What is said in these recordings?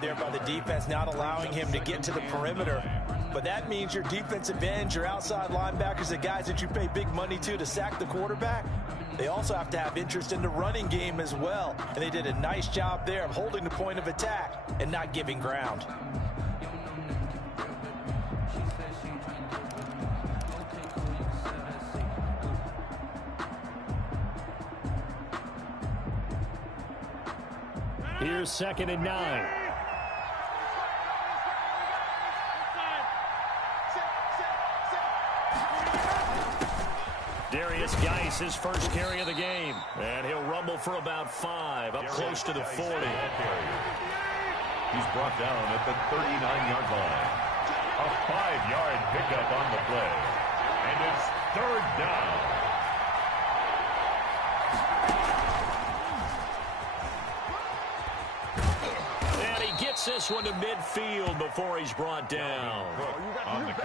job there by the defense, not allowing him to get to the perimeter. But that means your defensive ends, your outside linebackers, the guys that you pay big money to sack the quarterback, they also have to have interest in the running game as well. And they did a nice job there of holding the point of attack and not giving ground. Here's 2nd and 9. Darius Geis, his first carry of the game. And he'll rumble for about 5, up close to the 40. He's brought down at the 39-yard line. A 5-yard pickup on the play. And it's 3rd down. This one to midfield before he's brought down.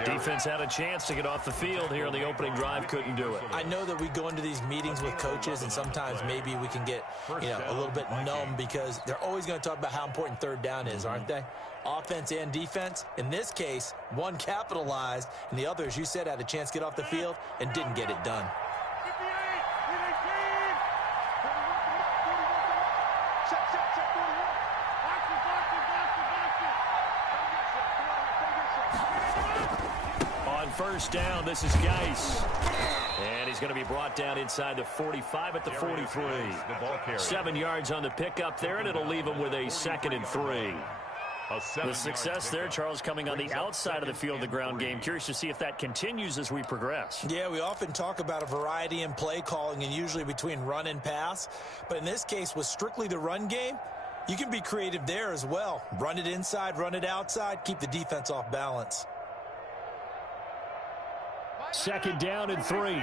Defense had a chance to get off the field here in the opening drive, couldn't do it. I know that we go into these meetings with coaches, and sometimes maybe we can get a little bit numb because they're always going to talk about how important 3rd down is, aren't they? Offense and defense. In this case, one capitalized, and the other, as you said, had a chance to get off the field and didn't get it done. First down, this is Geis. And he's going to be brought down inside the 45 at the 43. 7 yards on the pickup there, and it'll leave him with a 2nd and 3. The success there, Charles, coming on the outside of the field, the ground game. Curious to see if that continues as we progress. Yeah, we often talk about a variety in play calling and usually between run and pass. But in this case, with strictly the run game, you can be creative there as well. Run it inside, run it outside, keep the defense off balance. 2nd down and 3.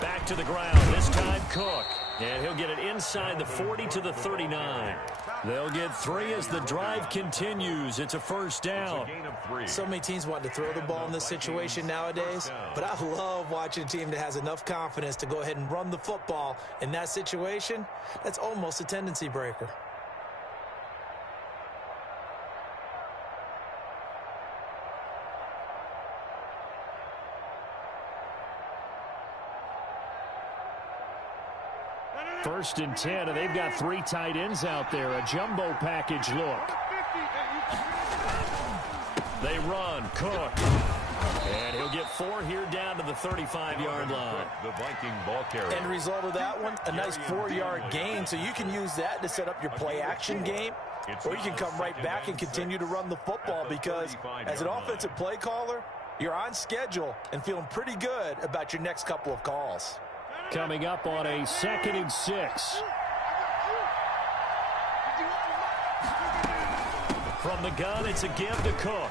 Back to the ground, this time Cook. And he'll get it inside the 40 to the 39. They'll get 3 as the drive continues. It's a 1st down. So many teams want to throw the ball in this situation nowadays, but I love watching a team that has enough confidence to go ahead and run the football in that situation. That's almost a tendency breaker. First and 10, and they've got 3 tight ends out there. A jumbo package look. They run. Cook. And he'll get 4 here down to the 35-yard line. The Viking ball carrier. End result of that one, a nice 4-yard gain. So you can use that to set up your play-action game, or you can come right back and continue to run the football because as an offensive play caller, you're on schedule and feeling pretty good about your next couple of calls. Coming up on a 2nd and 6. From the gun, it's a give to Cook.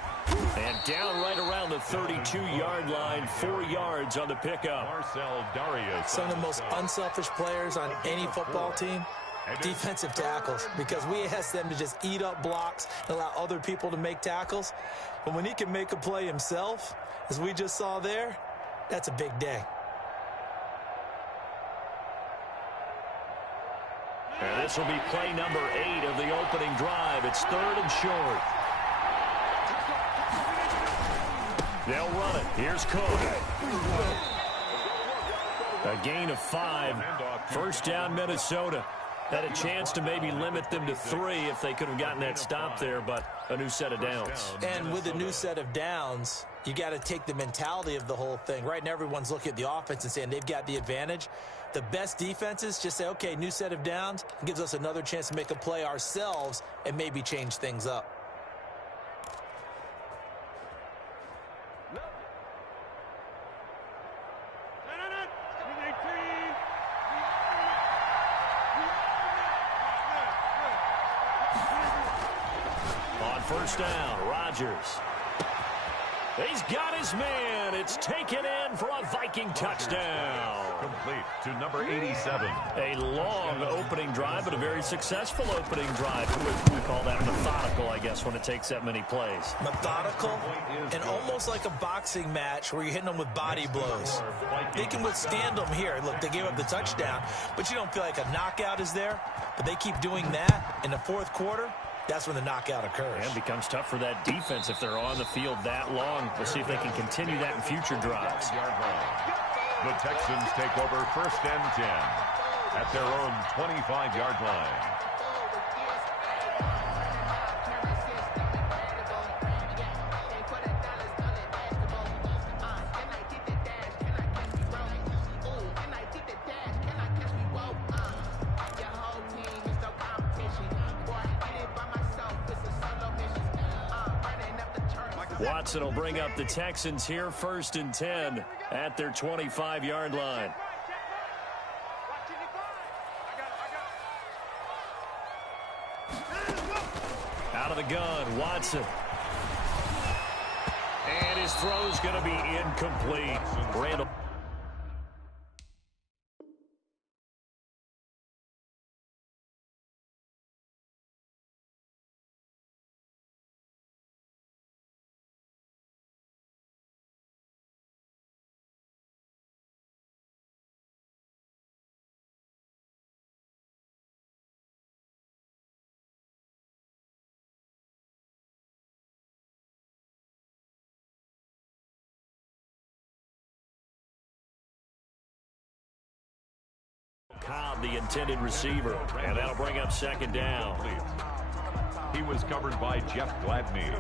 And down right around the 32-yard line, 4 yards on the pickup. Marcel Darius. Some of the most unselfish players on any football team, defensive tackles, because we ask them to just eat up blocks and allow other people to make tackles. But when he can make a play himself, as we just saw there, that's a big day. And this will be play number 8 of the opening drive. It's 3rd and short. They'll run it. Here's Cook. A gain of 5. First down, Minnesota. Had a chance to maybe limit them to 3 if they could have gotten that stop there, but a new set of downs. And with a new set of downs, you got to take the mentality of the whole thing. Right now, everyone's looking at the offense and saying they've got the advantage. The best defenses just say, okay, new set of downs. It gives us another chance to make a play ourselves and maybe change things up. On first down, Rodgers. He's got his man. It's taken in for a Viking touchdown. Complete to number 87. A long opening drive, but a very successful opening drive. We call that methodical, I guess, when it takes that many plays. Methodical and almost like a boxing match where you're hitting them with body blows. They can withstand them here. Look, they gave up the touchdown, but you don't feel like a knockout is there. But they keep doing that in the fourth quarter. That's when the knockout occurs. And it becomes tough for that defense if they're on the field that long. We'll see if they can continue that in future drives. The Texans take over 1st and 10 at their own 25-yard line. Watson will bring up the Texans here, 1st and 10 at their 25-yard line. Out of the gun, Watson. And his throw's going to be incomplete. Randall. Cobb, the intended receiver, and that'll bring up 2nd down. He was covered by Jeff Gladney.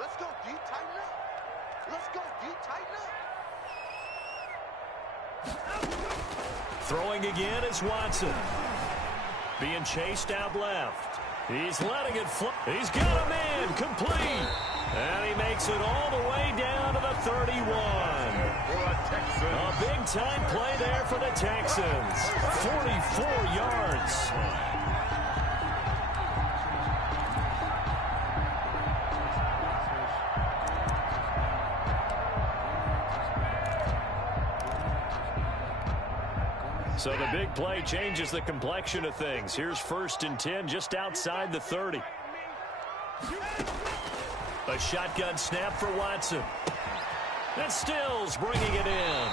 Let's go, D, tighten up. Let's go, D, tighten up. Throwing again is Watson. Being chased out left. He's letting it fly. He's got a man complete. And he makes it all the way down to the 31. A big-time play there for the Texans. 44 yards. So the big play changes the complexion of things. Here's 1st and 10 just outside the 30. A shotgun snap for Watson. And Stills bringing it in.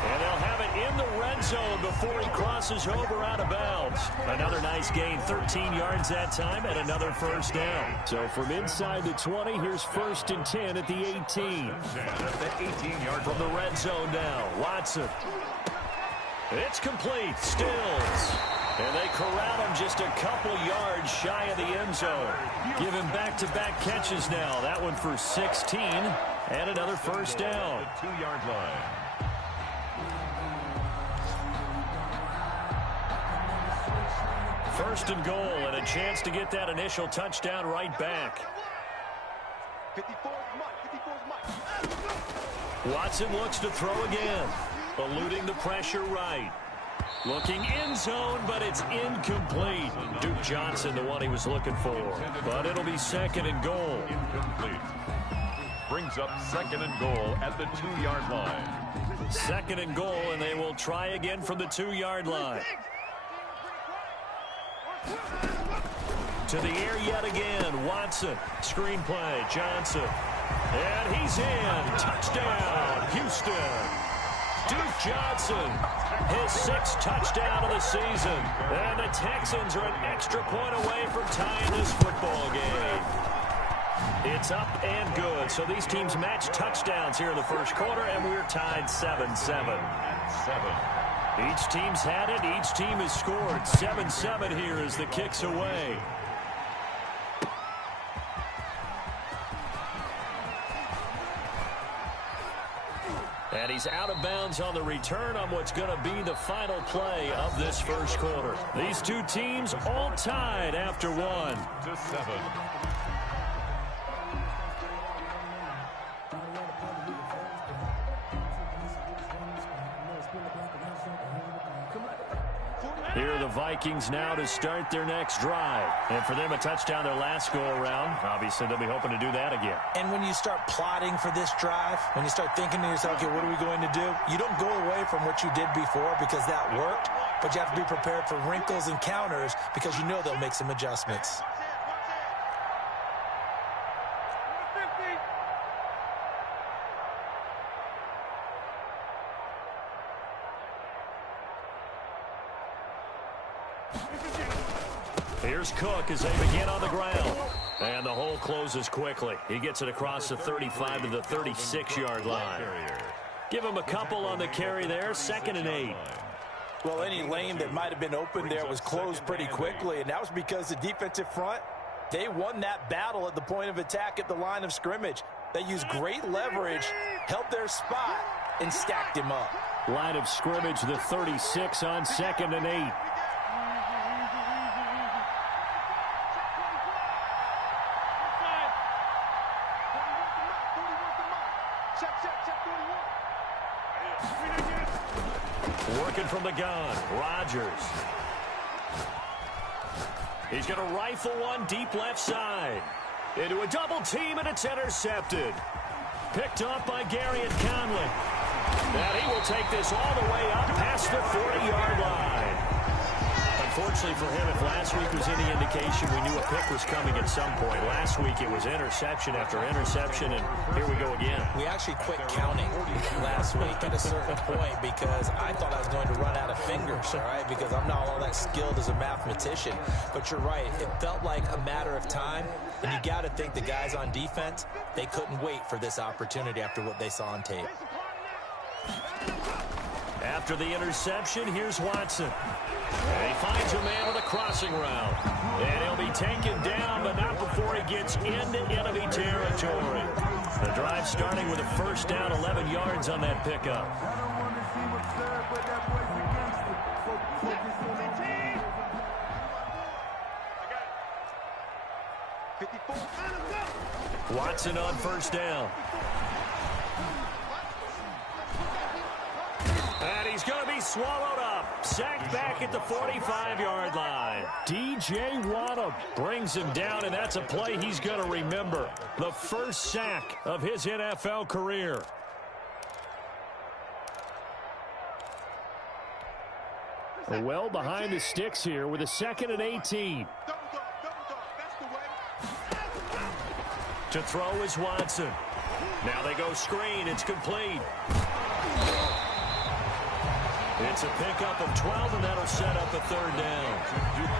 And they'll have it in the red zone before he crosses over out of bounds. Another nice gain, 13 yards that time, and another 1st down. So from inside the 20, here's 1st and 10 at the 18. At the 18-yard from the red zone now, Watson. It's complete. Stills. And they corral him just a couple yards shy of the end zone. Give him back-to-back catches now. That one for 16 and another 1st down. 2-yard line. First and goal and a chance to get that initial touchdown right back. 54's Mike. Watson looks to throw again. Eluding the pressure right. Looking end zone, but it's incomplete. Duke Johnson, the one he was looking for. But it'll be 2nd and goal. Incomplete. Brings up 2nd and goal at the 2-yard line. 2nd and goal, and they will try again from the 2-yard line. To the air yet again. Watson. Screen play. Johnson. And he's in. Touchdown, Houston. Duke Johnson, his 6th touchdown of the season. And the Texans are an extra point away from tying this football game. It's up and good. So these teams match touchdowns here in the 1st quarter, and we're tied 7-7. Each team's had it. Each team has scored. 7-7 here as the kick's away. And he's out of bounds on the return on what's going to be the final play of this 1st quarter. These two teams all tied after 1-7. Here are the Vikings now to start their next drive. And for them, a touchdown their last go-around. Obviously, they'll be hoping to do that again. And when you start plotting for this drive, when you start thinking to yourself, okay, what are we going to do? You don't go away from what you did before because that worked, but you have to be prepared for wrinkles and counters because you know they'll make some adjustments. Here's Cook as they begin on the ground. And the hole closes quickly. He gets it across the 35 to the 36-yard line. Give him a couple on the carry there. 2nd and 8. Well, any lane that might have been open there was closed pretty quickly, and that was because the defensive front, they won that battle at the point of attack at the line of scrimmage. They used great leverage, held their spot, and stacked him up. Line of scrimmage, the 36 on 2nd and 8. Working from the gun, Rodgers. He's going to rifle one deep left side. Into a double team, and it's intercepted. Picked up by Garrett Conley. And he will take this all the way up past the 40-yard line. Unfortunately for him, if last week was any indication, we knew a pick was coming at some point. Last week it was interception after interception, and here we go again. We actually quit counting last week at a certain point because I thought I was going to run out of fingers, all right, because I'm not all that skilled as a mathematician. But you're right. It felt like a matter of time, and you got to think the guys on defense, they couldn't wait for this opportunity after what they saw on tape. After the interception, here's Watson. And he finds a man with a crossing route. And he'll be taken down, but not before he gets into enemy territory. The drive starting with a first down, 11 yards on that pickup. Watson on first down. And he's going to be swallowed up. Sacked back at the 45-yard line. DJ Waddle brings him down, and that's a play he's going to remember. The first sack of his NFL career. Well behind the sticks here with a 2nd and 18. To throw is Watson. Now they go screen. It's complete. It's a pickup of 12, and that'll set up a 3rd down.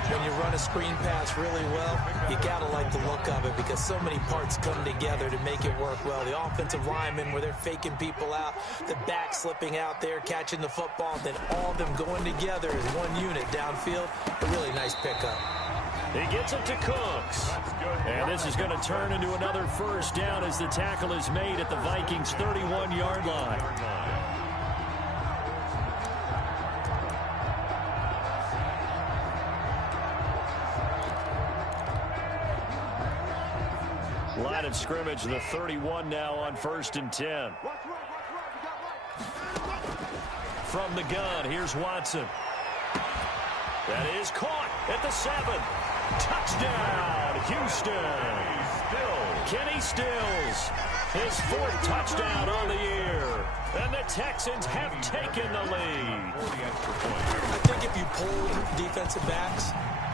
When you run a screen pass really well, you got to like the look of it because so many parts come together to make it work well. The offensive linemen, where they're faking people out, the back slipping out there, catching the football, then all of them going together as one unit downfield. A really nice pickup. He gets it to Cooks. And this is going to turn into another first down as the tackle is made at the Vikings' 31-yard line. Line of scrimmage, the 31 now on 1st and 10. From the gun, here's Watson. That is caught at the 7. Touchdown, Houston. Kenny Stills, his 4th touchdown on the year. And the Texans have taken the lead. I think if you pulled defensive backs,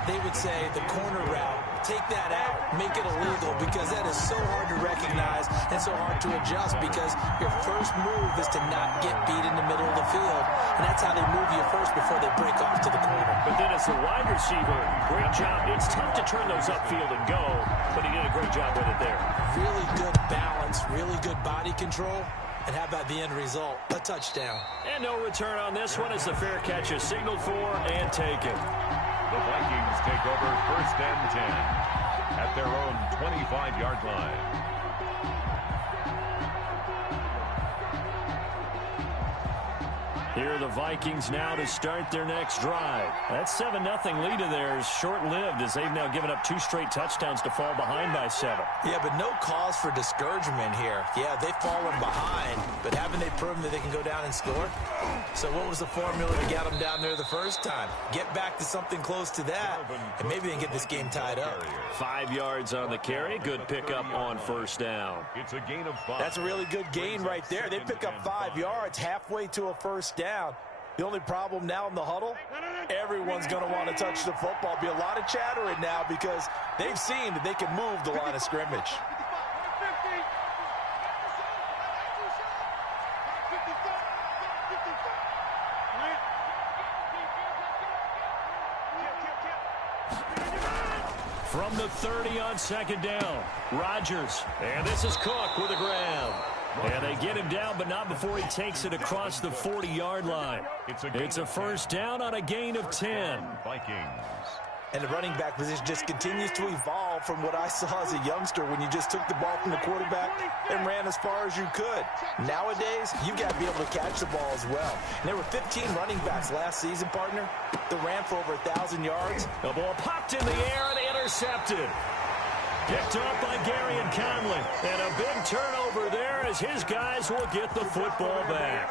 they would say the corner route, take that out, make it illegal, because that is so hard to recognize and so hard to adjust because your first move is to not get beat in the middle of the field. And that's how they move you first before they break off to the corner. But then as the wide receiver, great job. It's tough to turn those upfield and go, but he did a great job with it there. Really good balance, really good body control. And how about the end result? A touchdown. And no return on this one as the fair catch is signaled for and taken. The Vikings take over 1st and 10 at their own 25-yard line. Here are the Vikings now to start their next drive. That 7-0 lead of theirs short-lived as they've now given up 2 straight touchdowns to fall behind by 7. Yeah, but no cause for discouragement here. Yeah, they've fallen behind, but haven't they proven that they can go down and score? So what was the formula to get them down there the first time? Get back to something close to that, and maybe they can get this game tied up. 5 yards on the carry. Good pickup on first down. It's a gain of 5. That's a really good gain right there. They pick up 5 yards halfway to a first down. The only problem now in the huddle, everyone's going to want to touch the football. Be a lot of chattering now because they've seen that they can move the line of scrimmage. From the 30 on second down, Rodgers. And this is Cook with a grab. And they get him down, but not before he takes it across the 40-yard line. It's a first down on a gain of 10. Vikings. And the running back position just continues to evolve from what I saw as a youngster when you just took the ball from the quarterback and ran as far as you could. Nowadays, you've got to be able to catch the ball as well. And there were 15 running backs last season, partner, that ran for over 1,000 yards. The ball popped in the air and intercepted. Picked up by Gary and Conley. And a big turnover there as his guys will get the football back.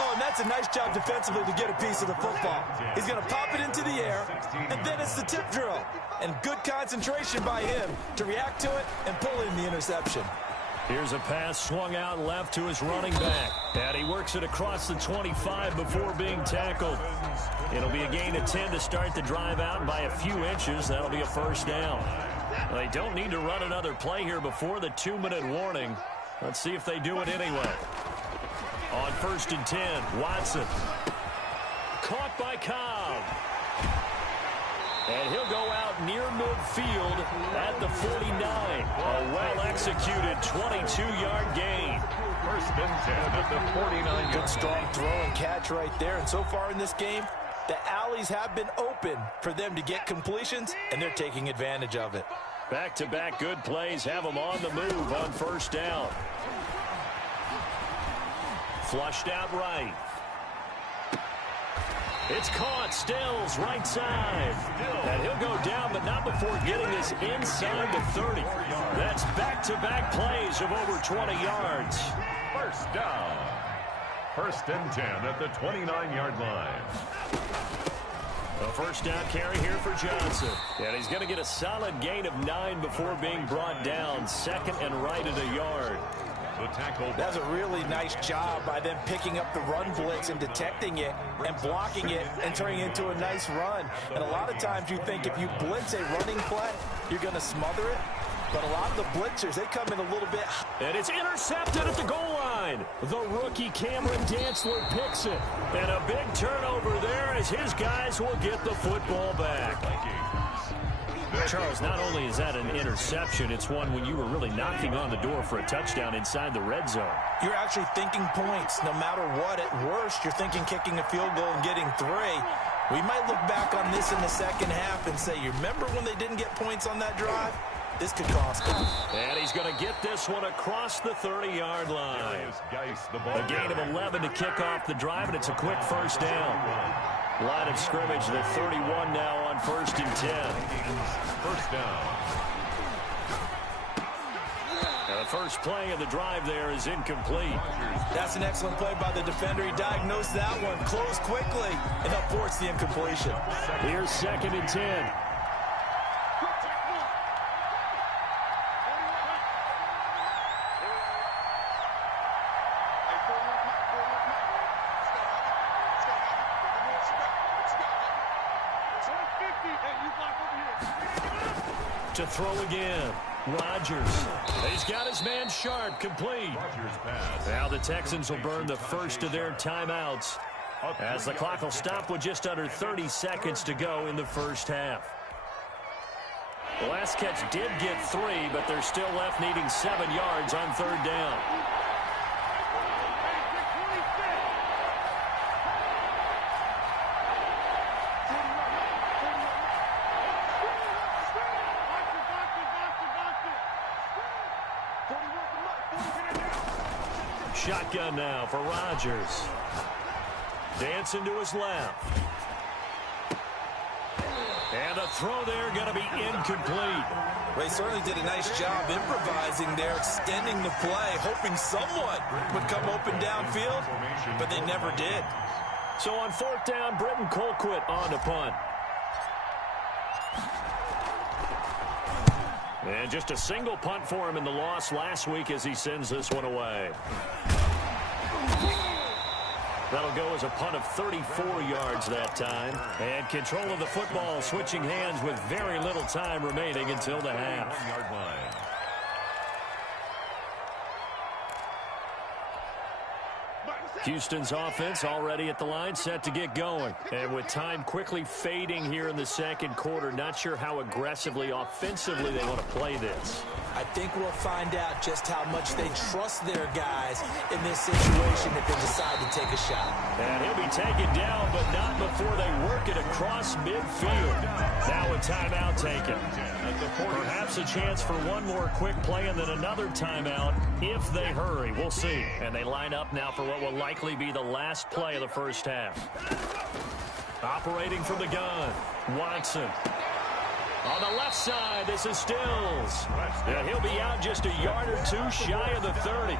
Oh, and that's a nice job defensively to get a piece of the football. He's going to pop it into the air, and then it's the tip drill. And good concentration by him to react to it and pull in the interception. Here's a pass swung out left to his running back. And he works it across the 25 before being tackled. It'll be a gain of 10 to start the drive out by a few inches. That'll be a first down. They don't need to run another play here before the 2-minute warning. Let's see if they do it anyway. On 1st and 10, Watson. Caught by Cobb. And he'll go out near midfield at the 49. A well-executed 22-yard gain. 1st and 10 at the 49-yard. Good strong throw and catch right there. And so far in this game, the alleys have been open for them to get completions, and they're taking advantage of it. Back-to-back good plays have them on the move on first down. Flushed out right. It's caught. Stills right side. And he'll go down, but not before getting this inside the 30. That's back-to-back plays of over 20 yards. First down. 1st and 10 at the 29-yard line. A first down carry here for Johnson. And he's going to get a solid gain of 9 before being brought down. Second and right at a yard. The tackle. That's a really nice job by them picking up the run blitz and detecting it and blocking it and turning it into a nice run. And a lot of times you think if you blitz a running play, you're going to smother it. But a lot of the blitzers, they come in a little bit. And it's intercepted at the goal line. The rookie Cameron Dantzler picks it. And a big turnover there as his guys will get the football back. Charles, not only is that an interception, it's one when you were really knocking on the door for a touchdown inside the red zone. You're actually thinking points no matter what. At worst, you're thinking kicking a field goal and getting 3. We might look back on this in the second half and say, you remember when they didn't get points on that drive? This could cost him. And he's going to get this one across the 30-yard line. A gain of 11 to kick off the drive, and it's a quick first down. Line of scrimmage, the 31 now on 1st and 10. First down. Now the first play of the drive there is incomplete. That's an excellent play by the defender. He diagnosed that one, closed quickly, and aborts the incompletion. Here's 2nd and 10. To throw again. Rodgers. He's got his man Sharp, complete. Now the Texans will burn the first of their timeouts as the clock will stop with just under 30 seconds to go in the first half. The last catch did get 3, but they're still left needing 7 yards on 3rd down. Shotgun now for Rodgers. Dancing to his left. And a throw there going to be incomplete. Well, he certainly did a nice job improvising there, extending the play, hoping someone would come open downfield, but they never did. So on 4th down, Britton Colquitt on to punt. And just a single punt for him in the loss last week as he sends this one away. That'll go as a punt of 34 yards that time. And control of the football switching hands with very little time remaining until the half. Houston's offense already at the line, set to get going. And with time quickly fading here in the second quarter, not sure how aggressively, offensively they want to play this. I think we'll find out just how much they trust their guys in this situation if they decide to take a shot. And he'll be taken down, but not before they work it across midfield. Now a timeout taken. Perhaps a chance for one more quick play and then another timeout if they hurry. We'll see. And they line up now for what will likely be the last play of the first half. Operating from the gun, Watson. On the left side, this is Stills. And he'll be out just a yard or two shy of the 30.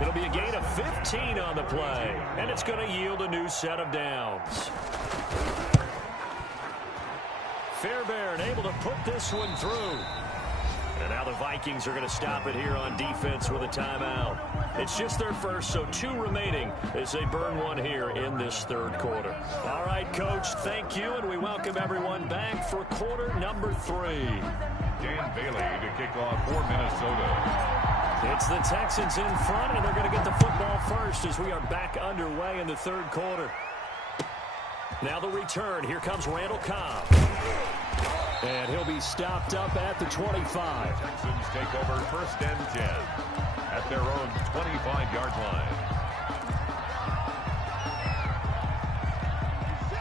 It'll be a gain of 15 on the play, and it's going to yield a new set of downs. Fairbairn able to put this one through. And now the Vikings are going to stop it here on defense with a timeout. It's just their first, so 2 remaining as they burn one here in this third quarter. All right, Coach, thank you, and we welcome everyone back for quarter number 3. Dan Bailey to kick off for Minnesota. It's the Texans in front, and they're going to get the football first as we are back underway in the third quarter. Now the return. Here comes Randall Cobb. And he'll be stopped up at the 25. Texans take over 1st and 10 at their own 25-yard line.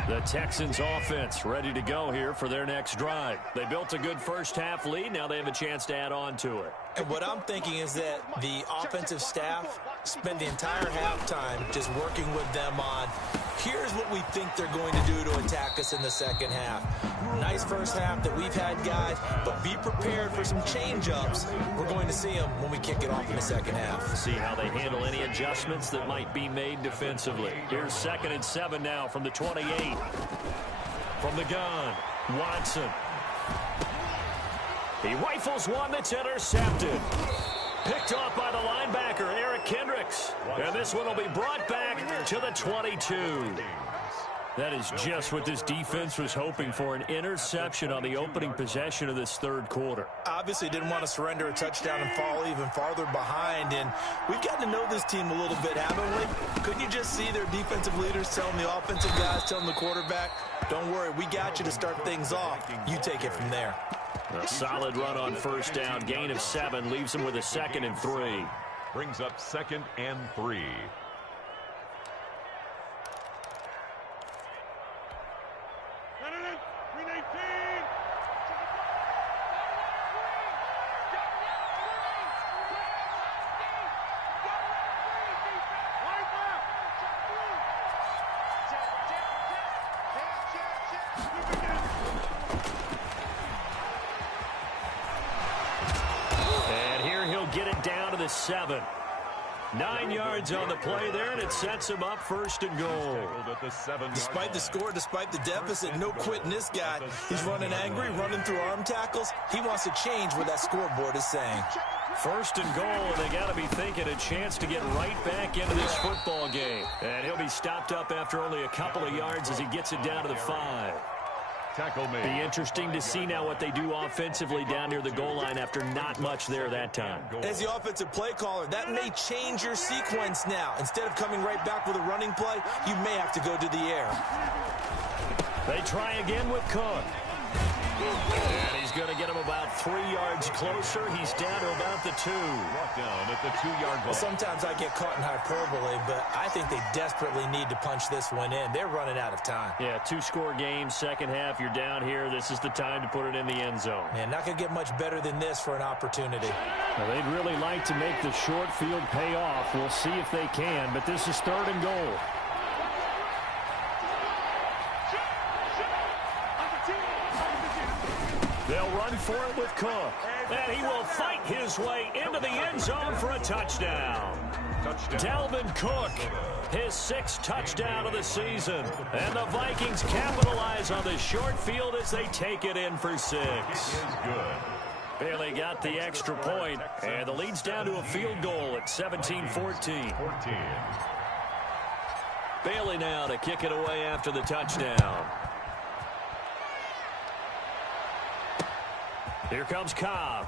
The Texans offense ready to go here for their next drive. They built a good first half lead. Now they have a chance to add on to it. And what I'm thinking is that the offensive staff spend the entire halftime just working with them on, here's what we think they're going to do to attack us in the second half. Nice first half that we've had, guys, but be prepared for some change-ups. We're going to see them when we kick it off in the second half. See how they handle any adjustments that might be made defensively. Here's 2nd and 7 now from the 28. From the gun, Watson. He rifles one that's intercepted. Picked off by the linebacker, Eric Kendricks. And this one will be brought back to the 22. That is just what this defense was hoping for, an interception on the opening possession of this third quarter. Obviously didn't want to surrender a touchdown and fall even farther behind, and we've gotten to know this team a little bit, haven't we? Couldn't you just see their defensive leaders telling the offensive guys, telling the quarterback, don't worry, we got you to start things off. You take it from there. A solid run on 1st down, gain of 7, leaves him with a 2nd and 3. Brings up 2nd and 3. Get it down to the 7. 9 yards on the play there, and it sets him up 1st and goal. Despite the score, despite the deficit, no quitting this guy. He's running angry, running through arm tackles. He wants to change what that scoreboard is saying. 1st and goal, and they got to be thinking a chance to get right back into this football game. And he'll be stopped up after only a couple of yards as he gets it down to the 5. Tackle made. Be interesting to see now what they do offensively down near the goal line after not much there that time. As the offensive play caller, that may change your sequence now. Instead of coming right back with a running play, you may have to go to the air. They try again with Cook. And he's going to get him about 3 yards closer. He's down to about the 2. Brought down at the 2-yard line. Well, sometimes I get caught in hyperbole, but I think they desperately need to punch this one in. They're running out of time. Yeah, 2-score game, second half, you're down here. This is the time to put it in the end zone. Man, not going to get much better than this for an opportunity. Well, they'd really like to make the short field pay off. We'll see if they can, but this is 3rd and goal. Cook. And he will fight his way into the end zone for a touchdown. Dalvin Cook, his 6th touchdown of the season. And the Vikings capitalize on the short field as they take it in for 6. Bailey got the extra point, and the lead's down to a field goal at 17-14. Bailey now to kick it away after the touchdown. Here comes Cobb.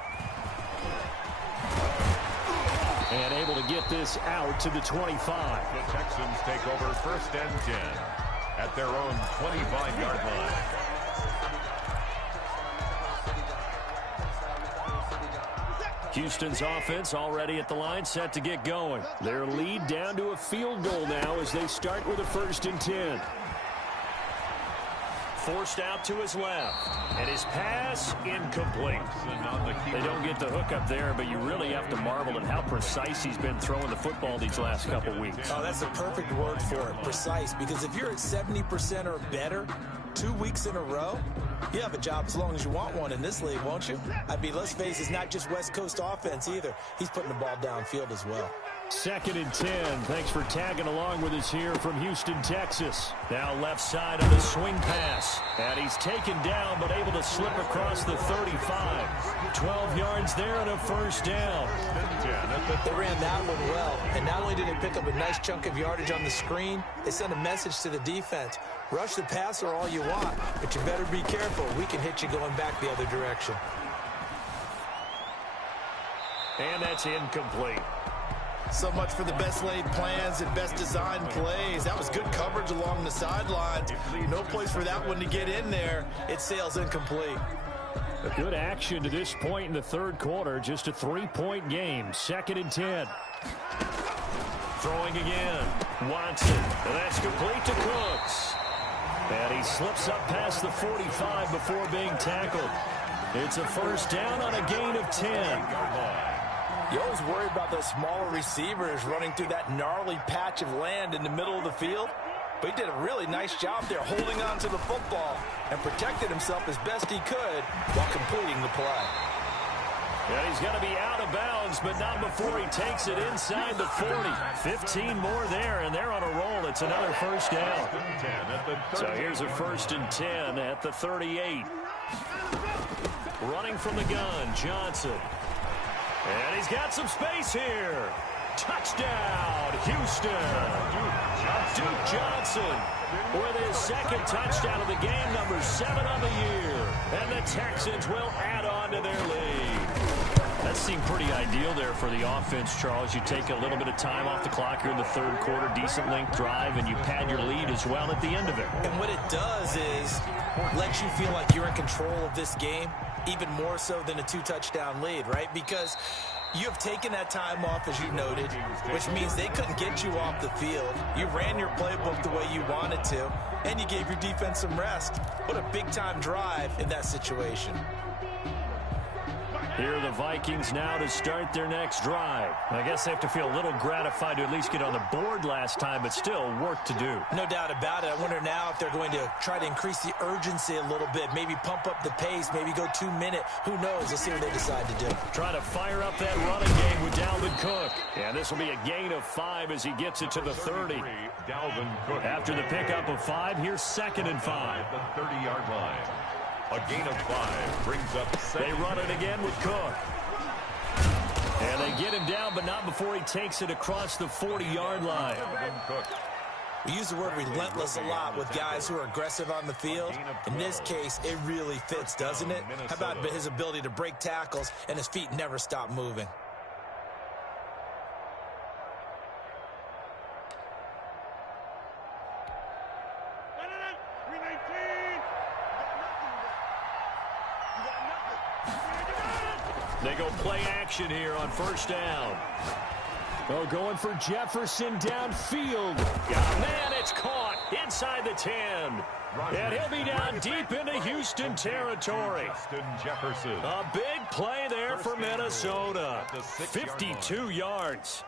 And able to get this out to the 25. The Texans take over 1st and 10 at their own 25-yard line. Houston's offense already at the line, set to get going. Their lead down to a field goal now as they start with a 1st and 10. Forced out to his left, and his pass incomplete. They don't get the hook up there, but you really have to marvel at how precise he's been throwing the football these last couple weeks. Oh, that's the perfect word for it, precise, because if you're at 70% or better 2 weeks in a row, you have a job as long as you want one in this league, won't you? I mean, let's face it, it's not just West Coast offense either. He's putting the ball downfield as well. 2nd and 10. Thanks for tagging along with us here from Houston, Texas. Now left side of the swing pass. And he's taken down but able to slip across the 35. 12 yards there and a 1st down. They ran that one well. And not only did they pick up a nice chunk of yardage on the screen, they sent a message to the defense. Rush the passer all you want, but you better be careful. We can hit you going back the other direction. And that's incomplete. So much for the best laid plans and best designed plays. That was good coverage along the sidelines. No place for that one to get in there. It sails incomplete. A good action to this point in the 3rd quarter. Just a 3-point game. 2nd and 10. Throwing again. Watson. And that's complete to Cooks. And he slips up past the 45 before being tackled. It's a 1st down on a gain of 10. You always worry about those smaller receivers running through that gnarly patch of land in the middle of the field. But he did a really nice job there holding on to the football and protected himself as best he could while completing the play. And he's going to be out of bounds, but not before he takes it inside the 40. 15 more there, and they're on a roll. It's another 1st down. So here's a 1st and 10 at the 38. Running from the gun, Johnson. And he's got some space here. Touchdown, Houston. Duke Johnson with his 2nd touchdown of the game, number 7 on the year. And the Texans will add on to their lead. That seemed pretty ideal there for the offense, Charles. You take a little bit of time off the clock here in the 3rd quarter, decent length drive, and you pad your lead as well at the end of it. And what it does is let you feel like you're in control of this game, even more so than a 2-touchdown lead, right? Because you have taken that time off, as you noted, which means they couldn't get you off the field. You ran your playbook the way you wanted to, and you gave your defense some rest. What a big-time drive in that situation. Here are the Vikings now to start their next drive. I guess they have to feel a little gratified to at least get on the board last time, but still work to do. No doubt about it. I wonder now if they're going to try to increase the urgency a little bit, maybe pump up the pace, maybe go 2-minute. Who knows? Let's see what they decide to do. Try to fire up that running game with Dalvin Cook. And this will be a gain of 5 as he gets it to the 30. Dalvin Cook. After the pickup of 5, here's 2nd and 5. At the 30-yard line. A gain of 5 brings up 7. They run it again with Cook. And they get him down, but not before he takes it across the 40-yard line. We use the word relentless a lot with guys who are aggressive on the field. In this case, it really fits, doesn't it? How about his ability to break tackles and his feet never stop moving? They go play action here on 1st down. Oh, going for Jefferson downfield. Man, it's caught inside the 10. And he'll be down deep into Houston territory. Jefferson. A big play there for Minnesota. 52 yards.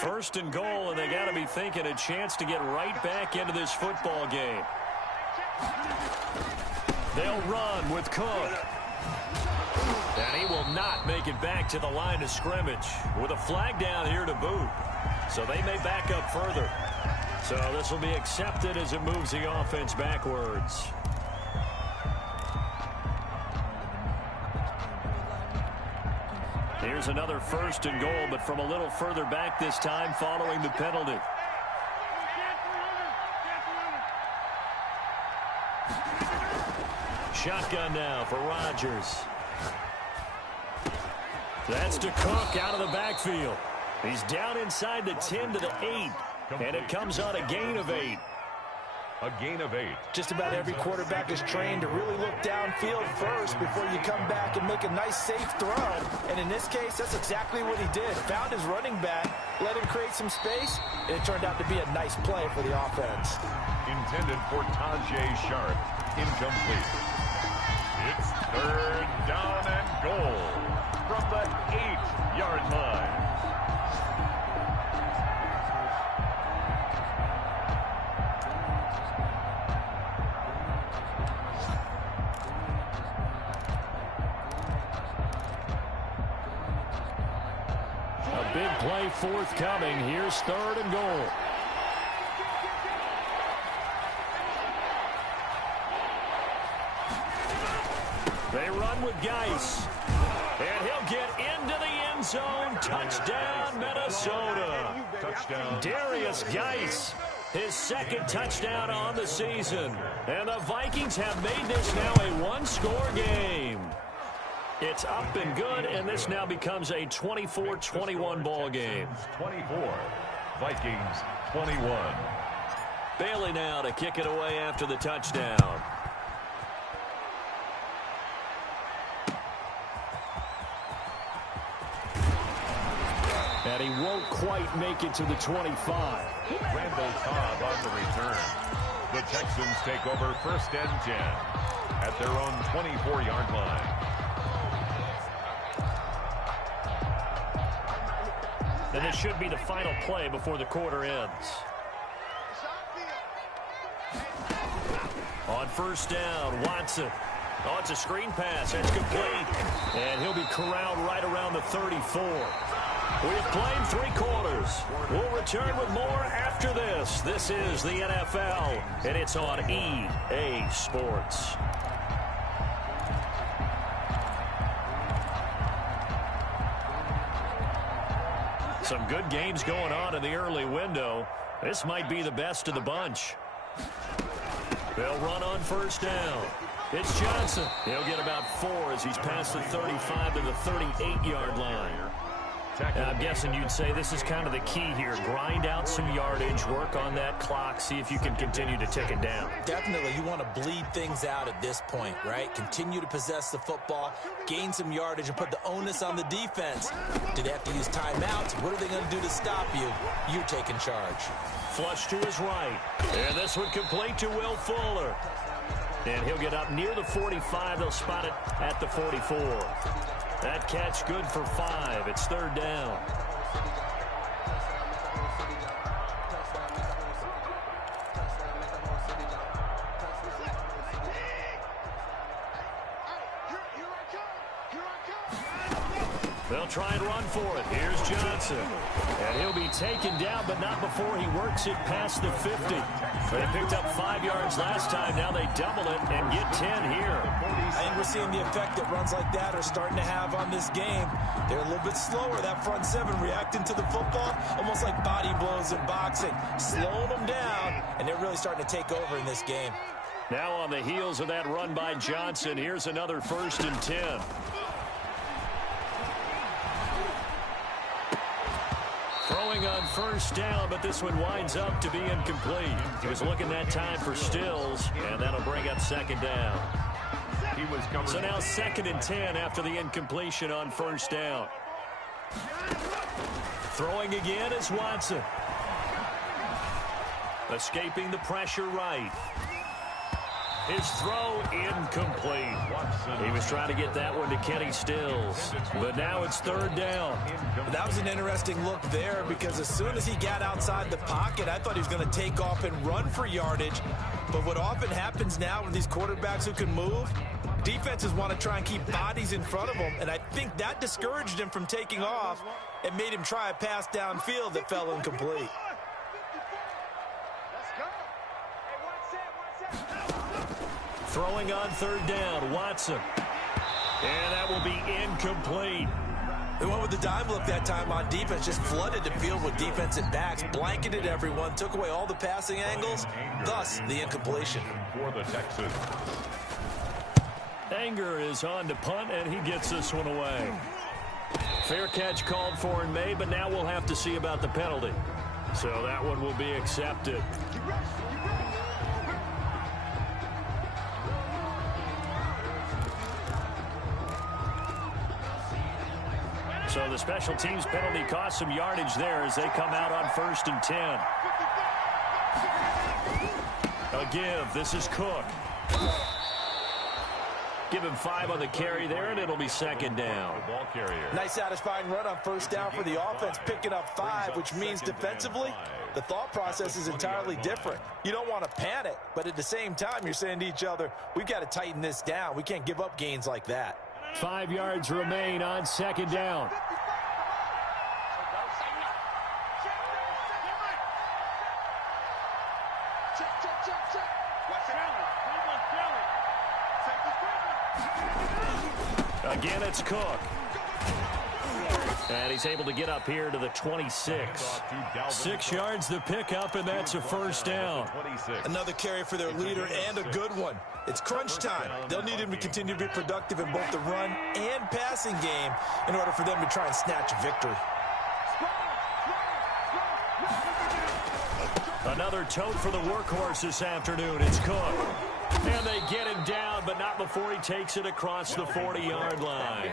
1st and goal, and they got to be thinking a chance to get right back into this football game. They'll run with Cook. And he will not make it back to the line of scrimmage with a flag down here to boot. So they may back up further. So this will be accepted as it moves the offense backwards. Here's another 1st and goal, but from a little further back this time following the penalty. Shotgun now for Rodgers. That's to Cook out of the backfield. He's down inside the 10 to the 8, and it comes on a gain of 8. A gain of 8. Just about every quarterback is trained to really look downfield first before you come back and make a nice, safe throw. And in this case, that's exactly what he did. Found his running back, let him create some space, and it turned out to be a nice play for the offense. Intended for Tajay Sharp. Incomplete. It's 3rd down and goal from the 8-yard line. Big play forthcoming. Here's 3rd and goal. They run with Geis. And he'll get into the end zone. Touchdown, Minnesota. Touchdown. Darius Geis, his 2nd touchdown on the season. And the Vikings have made this now a one-score game. It's up and good, and this now becomes a 24-21 ball game. 24. Vikings 21. Bailey now to kick it away after the touchdown. And he won't quite make it to the 25. Randall Cobb on the return. The Texans take over 1st and 10 at their own 24-yard line. And this should be the final play before the quarter ends. On 1st down, Watson. Oh, it's a screen pass. That's complete. And he'll be corralled right around the 34. We've played 3 quarters. We'll return with more after this. This is the NFL, and it's on EA Sports. Some good games going on in the early window. This might be the best of the bunch. They'll run on 1st down. It's Johnson. He'll get about 4 as he's past the 35 to the 38-yard line. And I'm guessing you'd say this is kind of the key here. Grind out some yardage, work on that clock, see if you can continue to tick it down. Definitely, you want to bleed things out at this point, right? Continue to possess the football, gain some yardage, and put the onus on the defense. Do they have to use timeouts? What are they going to do to stop you? You're taking charge. Flush to his right. And this one complete to Will Fuller. And he'll get up near the 45. They'll spot it at the 44. That catch good for 5. It's 3rd down. They'll try and run for it. Here's Johnson. And he'll be taken down, but not before he works it past the 50. They picked up 5 yards last time. Now they double it and get 10 here. I think we're seeing the effect that runs like that are starting to have on this game. They're a little bit slower, that front 7, reacting to the football, almost like body blows in boxing, slowing them down, and they're really starting to take over in this game. Now on the heels of that run by Johnson, here's another 1st and 10. Throwing on 1st down, but this one winds up to be incomplete. He was looking that time for Stills, and that'll bring up 2nd down. He was covered. So now 2nd and 10 after the incompletion on 1st down. Throwing again is Watson. Escaping the pressure right. His throw incomplete. He was trying to get that one to Kenny Stills. But now it's 3rd down. That was an interesting look there because as soon as he got outside the pocket, I thought he was going to take off and run for yardage. But what often happens now with these quarterbacks who can move, Defenses want to try and keep bodies in front of them, and I think that discouraged him from taking off and made him try a pass downfield that fell incomplete. Throwing on third down, Watson. And that will be incomplete. They went with the dime look that time on defense, just flooded the field with defensive backs, blanketed everyone, took away all the passing angles, thus the incompletion. For the Texans. Anger is on to punt, and he gets this one away. Fair catch called for in May, but now we'll have to see about the penalty. So that one will be accepted. So the special teams penalty cost some yardage there as they come out on 1st and 10. A give. This is Cook. Give him 5 on the carry there, and it'll be 2nd down. Ball carrier. Nice satisfying run on 1st down for the offense, picking up 5, which means defensively, the thought process is entirely different. You don't want to panic, but at the same time, you're saying to each other, we've got to tighten this down. We can't give up gains like that. 5 yards remain on 2nd down. Again, it's Cook. And he's able to get up here to the 26. 6 yards to pick up, and that's a 1st down. Another carry for their leader, and a good one. It's crunch time. They'll need him to continue to be productive in both the run and passing game in order for them to try and snatch a victory. Another tote for the workhorse this afternoon. It's Cook. And they get him down, but not before he takes it across the 40-yard line.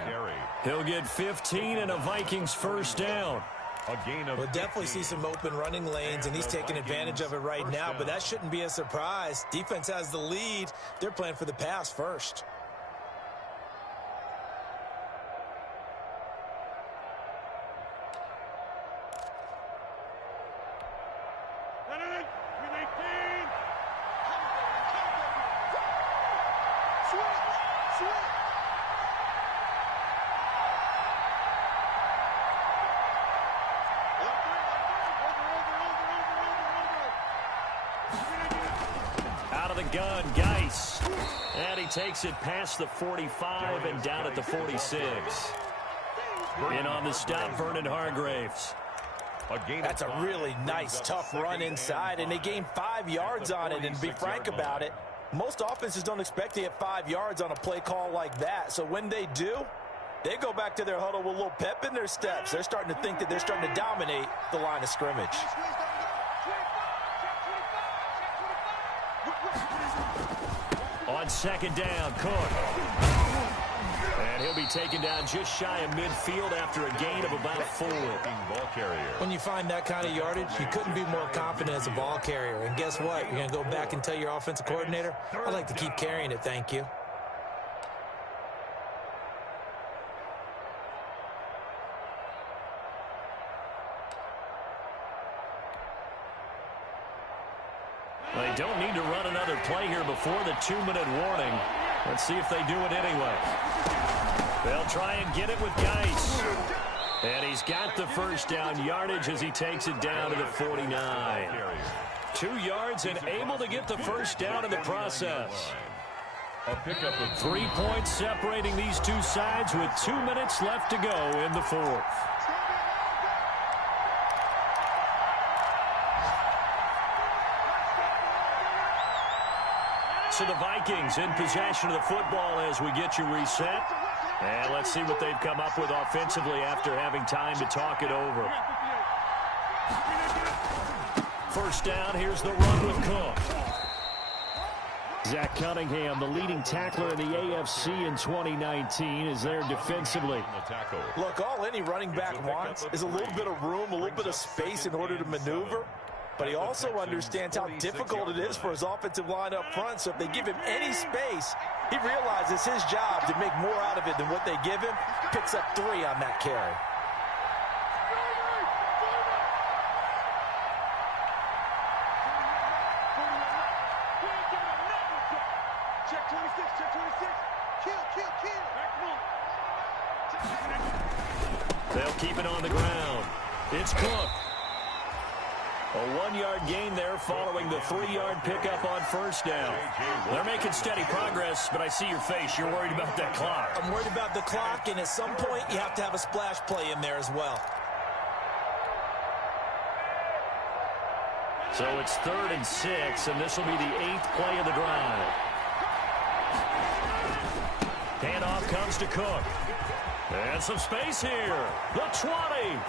He'll get 15 and a Vikings 1st down. We'll definitely see some open running lanes, and he's taking advantage of it right now, but that shouldn't be a surprise. Defense has the lead. They're playing for the pass first. Gun, Geis. And he takes it past the 45 and down at the 46. In on the stop, Vernon Hargreaves. That's a really nice, tough run inside, and they gained 5 yards on it. And to be frank about it, most offenses don't expect to get 5 yards on a play call like that. So when they do, they go back to their huddle with a little pep in their steps. They're starting to think that they're starting to dominate the line of scrimmage. On 2nd down, Cook. And he'll be taken down just shy of midfield after a gain of about 4. Ball carrier. When you find that kind of yardage, you couldn't be more confident as a ball carrier. And guess what? You're going to go back and tell your offensive coordinator, I'd like to keep carrying it, thank you. They don't need to run another play here before the 2-minute warning. Let's see if they do it anyway. They'll try and get it with Geis. And he's got the 1st down yardage as he takes it down to the 49. 2 yards and able to get the 1st down in the process. 3 points separating these two sides with 2 minutes left to go in the 4th. So the Vikings in possession of the football as we get you reset. And let's see what they've come up with offensively after having time to talk it over. 1st down, here's the run with Cook. Zach Cunningham, the leading tackler in the AFC in 2019, is there defensively. Look, all any running back wants is a little bit of room, a little bit of space in order to maneuver. But he also understands how difficult it is for his offensive line up front. So if they give him any space, he realizes his job to make more out of it than what they give him. Picks up 3 on that carry. Check 26, check 26. They'll keep it on the ground. It's Cook. A 1-yard gain there following the 3-yard pickup on first down. They're making steady progress, but I see your face. You're worried about that clock. I'm worried about the clock, and at some point you have to have a splash play in there as well. So it's 3rd and 6, and this will be the 8th play of the drive. Handoff comes to Cook. And some space here. The 20.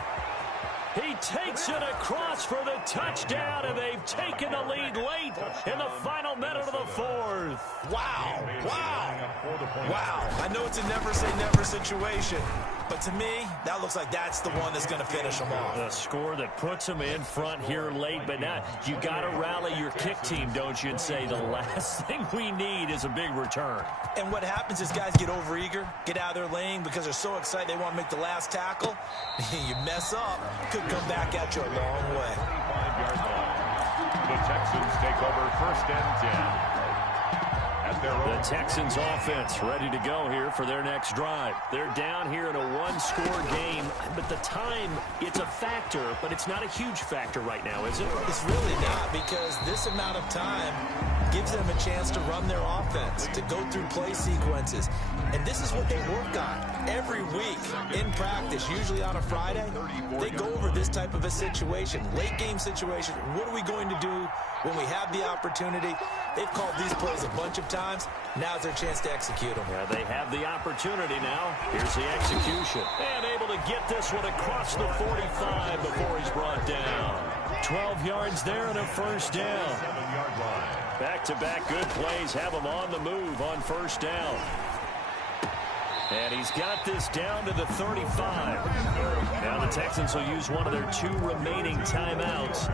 He takes it across for the touchdown, and they've taken the lead late in the final minute of the 4th. Wow. Wow. Wow. I know it's a never-say-never situation, but to me, that looks like that's the one that's going to finish them off. A score that puts them in front here late, but now you got to rally your kick team, don't you, and say the last thing we need is a big return. And what happens is guys get overeager, get out of their lane because they're so excited they want to make the last tackle. You mess up, could come back at you a long way. 5-yard line. The Texans take over 1st and 10. The Texans offense ready to go here for their next drive. They're down here in a 1-score game, but the time, it's a factor, but it's not a huge factor right now, is it? It's really not, because this amount of time gives them a chance to run their offense, to go through play sequences. And this is what they work on every week in practice, usually on a Friday. They go over this type of a situation, late game situation. What are we going to do when we have the opportunity? They've called these plays a bunch of times. Now's their chance to execute them. Yeah, they have the opportunity now. Here's the execution. And able to get this one across the 45 before he's brought down. 12 yards there and a first down. 7-yard line. Back-to-back good plays have him on the move on first down. And he's got this down to the 35. Now the Texans will use one of their 2 remaining timeouts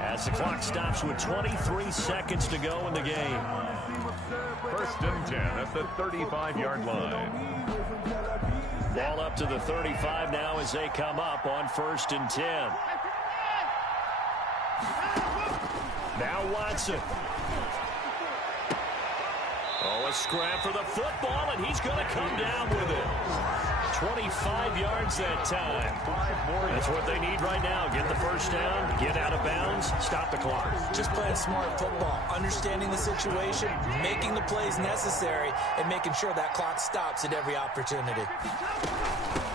as the clock stops with 23 seconds to go in the game. 1st and 10 at the 35-yard line. Ball up to the 35 now as they come up on 1st and 10. Now Watson. Oh, a scrap for the football, and he's going to come down with it. 25 yards that time. That's what they need right now. Get the first down, get out of bounds, stop the clock. Just playing smart football, understanding the situation, making the plays necessary, and making sure that clock stops at every opportunity.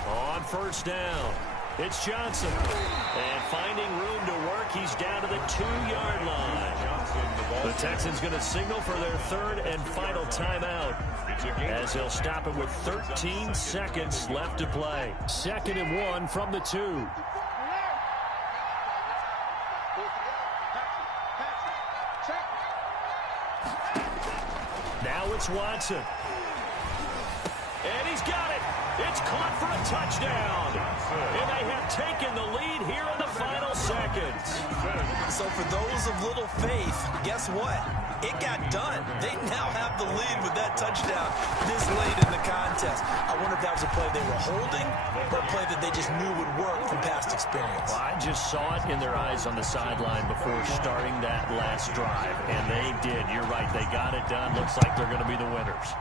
On first down, it's Johnson. And finding room to work, he's down to the 2-yard line. The Texans going to signal for their 3rd and final timeout as they'll stop it with 13 seconds left to play. 2nd and 1 from the 2. Now it's Watson. And he's got it. It's caught for a touchdown. And they have taken the lead here in the final seconds. So for those of little faith, guess what? It got done. They now have the lead with that touchdown this late in the contest. I wonder if that was a play they were holding or a play that they just knew would work from past experience. Well, I just saw it in their eyes on the sideline before starting that last drive, and they did. You're right. They got it done. Looks like they're going to be the winners.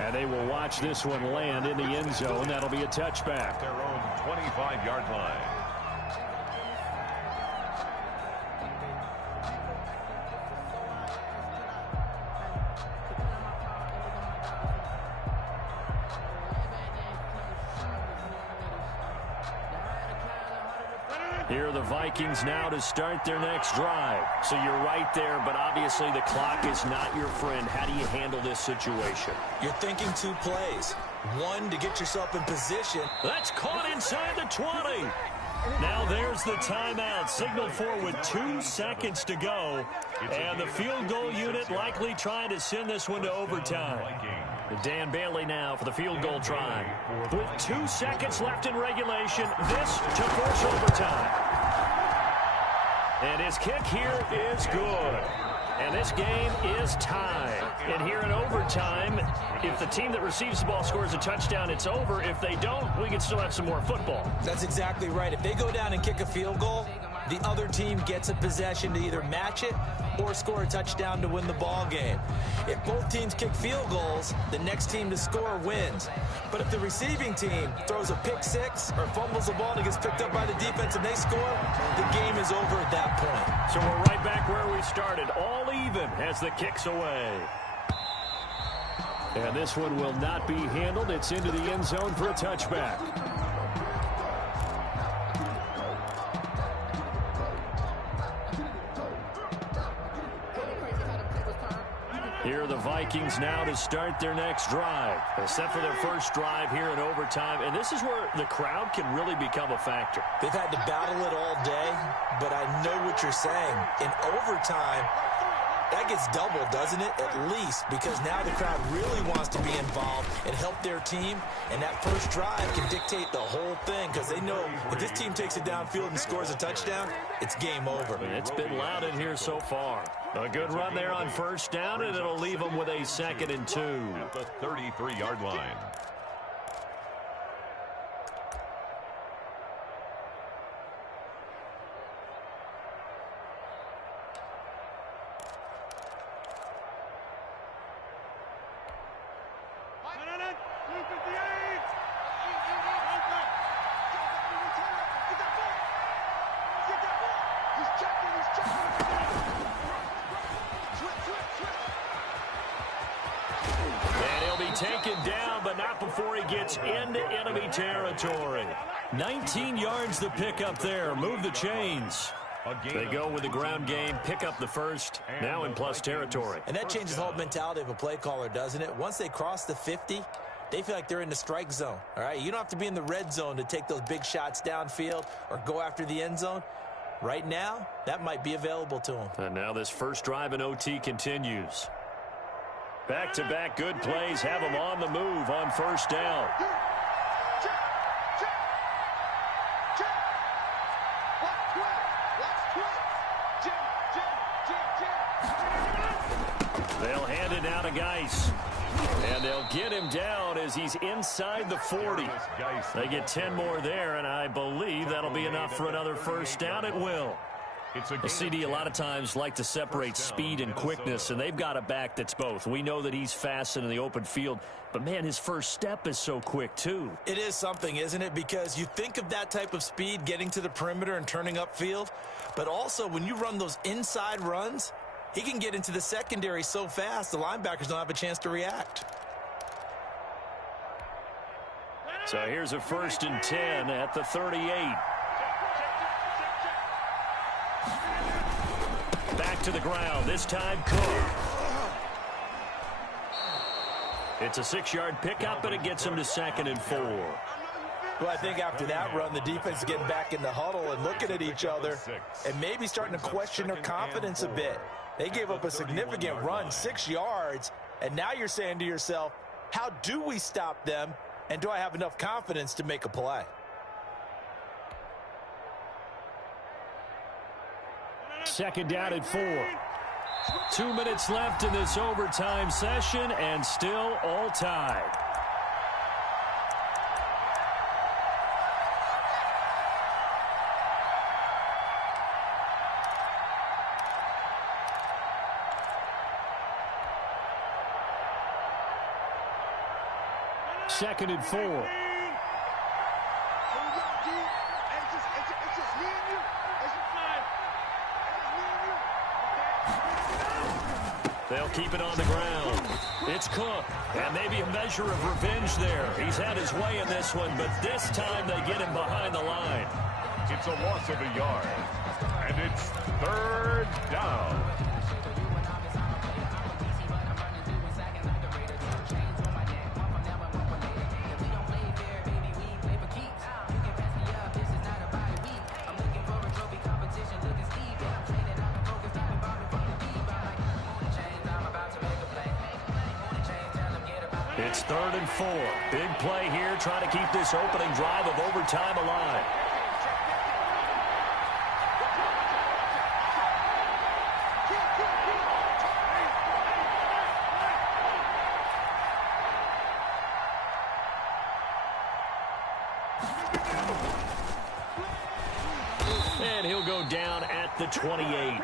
And they will watch this one land in the end zone. That'll be a touchback. Their own 25-yard line. Here are the Vikings now to start their next drive. So you're right there, but obviously the clock is not your friend. How do you handle this situation? You're thinking 2 plays. 1 to get yourself in position. That's caught inside the 20. Now there's the timeout signaled for with 2 seconds to go. And the field goal unit likely trying to send this one to overtime. Dan Bailey now for the field goal try. With 2 seconds left in regulation, this to force overtime. And his kick here is good. And this game is tied. And here in overtime, if the team that receives the ball scores a touchdown, it's over. If they don't, we can still have some more football. That's exactly right. If they go down and kick a field goal, the other team gets a possession to either match it or score a touchdown to win the ball game. If both teams kick field goals, the next team to score wins. But if the receiving team throws a pick six or fumbles the ball and it gets picked up by the defense and they score, the game is over at that point. So we're right back where we started, all even as the kick's away. And this one will not be handled. It's into the end zone for a touchback. Here are the Vikings now to start their next drive. They're set for their first drive here in overtime, and this is where the crowd can really become a factor. They've had to battle it all day, but I know what you're saying. In overtime, that gets doubled, doesn't it? At least, because now the crowd really wants to be involved and help their team, and that first drive can dictate the whole thing because they know if this team takes it downfield and scores a touchdown, it's game over. It's been loud in here so far. A good run there on first down, and it'll leave them with a 2nd and 2. At the 33-yard line. Taken down, but not before he gets into enemy territory. 19 yards to pick up there. Move the chains. They go with the ground game, pick up the first, now in plus territory. And that changes the whole mentality of a play caller, doesn't it? Once they cross the 50, they feel like they're in the strike zone, all right? You don't have to be in the red zone to take those big shots downfield or go after the end zone. Right now, that might be available to them. And now this first drive in OT continues. Back-to-back good plays have them on the move on first down. They'll hand it now to Geis. And they'll get him down as he's inside the 40. They get 10 more there, and I believe that'll be enough for another first down. It will. The CD a lot of times like to separate speed and quickness, and they've got a back that's both. We know that he's fast in the open field, but, man, his first step is so quick, too. It is something, isn't it? Because you think of that type of speed getting to the perimeter and turning upfield, but also when you run those inside runs, he can get into the secondary so fast the linebackers don't have a chance to react. So here's a 1st and 10 at the 38. Back to the ground, this time Cook. It's a 6-yard pickup, and it gets him to 2nd and 4. Well, I think after that run, the defense is getting back in the huddle and looking at each other and maybe starting to question their confidence a bit. They gave up a significant run, 6 yards, and now you're saying to yourself, how do we stop them, and do I have enough confidence to make a play? Second down at 4. 2 minutes left in this overtime session, and still all tied. Second and 4. They'll keep it on the ground. It's Cook, and maybe a measure of revenge there. He's had his way in this one, but this time they get him behind the line. It's a loss of a yard, and it's 3rd down. It's 3rd and 4. Big play here, trying to keep this opening drive of overtime alive. And he'll go down at the 28.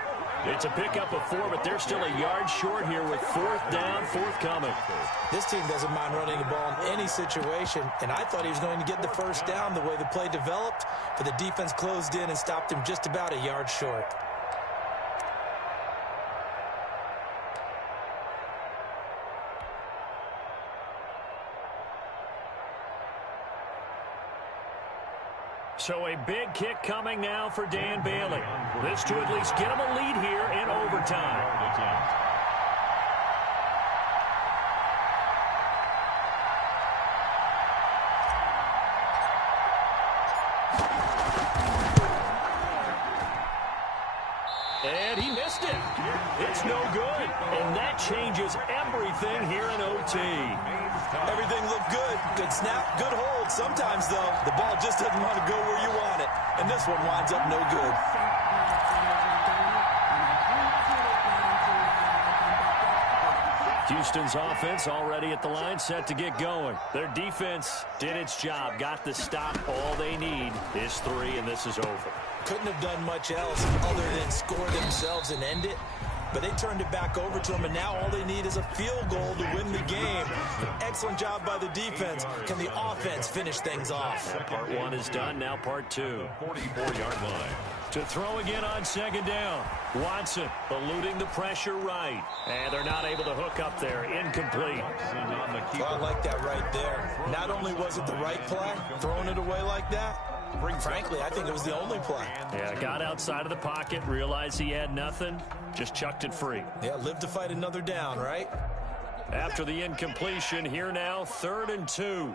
It's a pickup of 4, but they're still a yard short here with 4th down forthcoming. This team doesn't mind running the ball in any situation, and I thought he was going to get the first down the way the play developed, but the defense closed in and stopped him just about a yard short. So a big kick coming now for Dan Bailey. This to at least get him a lead here in overtime. And he missed it. It's no good. And that changes everything here in OT. Everything looked good. Good snap, good hold. Sometimes, though, the ball just doesn't want to go where you want it. And this one winds up no good. Houston's offense already at the line, set to get going. Their defense did its job, got the stop. All they need is 3, and this is over. Couldn't have done much else other than score themselves and end it. But they turned it back over to them, and now all they need is a field goal to win the game. Excellent job by the defense. Can the offense finish things off? Part 1 is done, now part 2. 44-yard line. To throw again on 2nd down. Watson eluding the pressure right. And they're not able to hook up there. Incomplete. Well, I like that right there. Not only was it the right play, throwing it away like that, frankly, I think it was the only play. Yeah, got outside of the pocket, realized he had nothing, just chucked it free. Yeah, live to fight another down, right? After the incompletion, here now, 3rd and 2.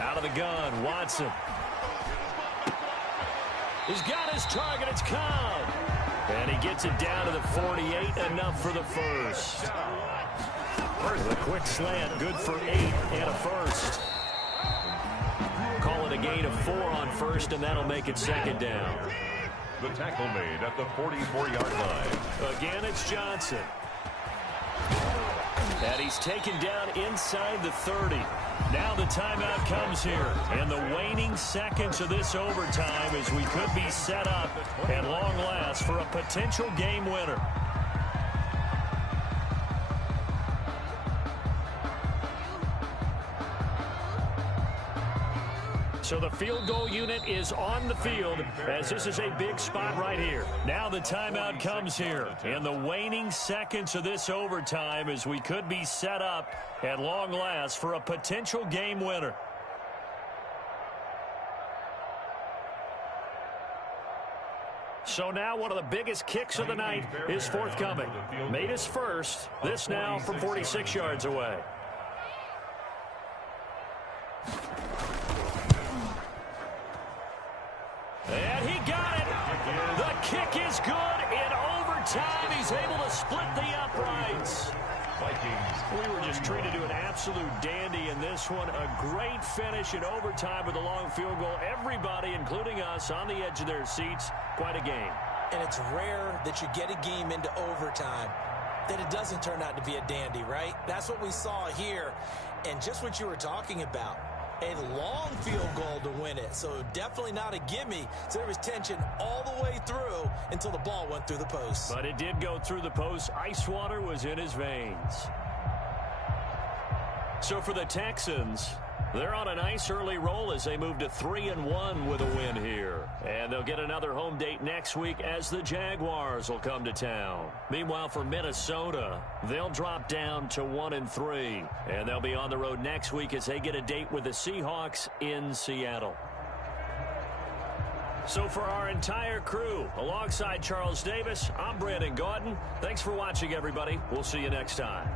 Out of the gun, Watson. He's got his target, it's Cobb. And he gets it down to the 48, enough for the first. The quick slant, good for 8 and a first. Call it a gain of 4 on first, and that'll make it 2nd down. The tackle made at the 44-yard line. Again, it's Johnson. And he's taken down inside the 30. Now the timeout comes here. And the waning seconds of this overtime as we could be set up at long last for a potential game winner. So the field goal unit is on the field as this is a big spot right here. Now the timeout comes here. In the waning seconds of this overtime as we could be set up at long last for a potential game winner. So now one of the biggest kicks of the night is forthcoming. Made his first. This now from 46 yards away. And he got it. The kick is good. In overtime, he's able to split the uprights. We were just treated to an absolute dandy in this one. A great finish in overtime with a long field goal. Everybody, including us, on the edge of their seats. Quite a game. And it's rare that you get a game into overtime that it doesn't turn out to be a dandy, right? That's what we saw here. And just what you were talking about. A long field goal to win it, so definitely not a gimme. So there was tension all the way through until the ball went through the post. But it did go through the post. Ice water was in his veins. So for the Texans, they're on a nice early roll as they move to 3-1 with a win here. And they'll get another home date next week as the Jaguars will come to town. Meanwhile, for Minnesota, they'll drop down to 1-3. And they'll be on the road next week as they get a date with the Seahawks in Seattle. So for our entire crew, alongside Charles Davis, I'm Brandon Gaudin. Thanks for watching, everybody. We'll see you next time.